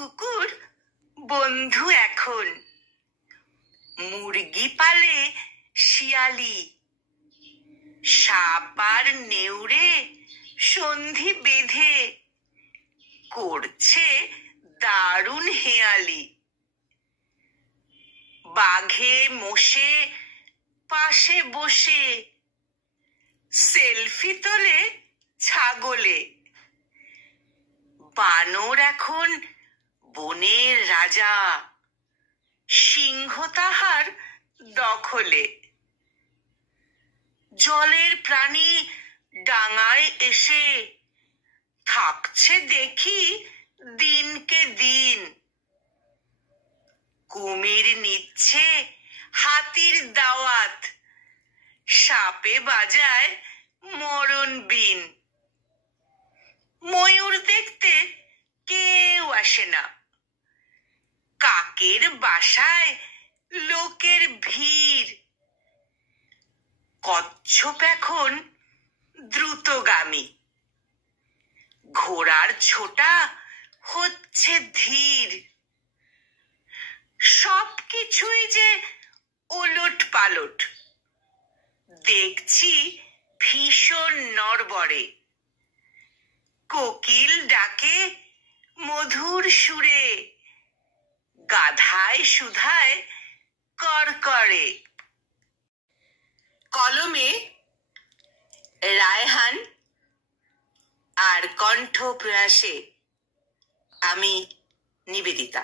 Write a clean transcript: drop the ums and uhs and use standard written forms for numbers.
কুকুর বন্ধু এখন, মুরগি পালে শিয়ালি, সাপ আর নেউরে সন্ধি বেঁধে করছে দারুণ হেয়ালি। বাঘে মোষে পাশে বসে সেলফি তোলে ছাগলে। বানর এখন বনের রাজা, সিংহ তাহার দখলে। জলের প্রাণী ডাঙায় এসে থাকছে দেখি দিনকে দিন। কুমির নিচ্ছে হাতির দাওয়াত, সাপে বাজায় মরণ বিন। ময়ূর দেখতে কেউ আসে না, কাকের বাসায় লোকের ভিড়। কচ্ছপ এখন দ্রুতগামী, ঘোড়ার ছোটা হচ্ছে ধীর। সবকিছুই যে ওলট পালট, দেখছি ভীষণ নড়বড়ে। কোকিল ডাকে মধুর সুরে, গাধায় সুধায় করকরে। কলমে রায়হান আর কণ্ঠ প্রয়াসে আমি নিবেদিতা।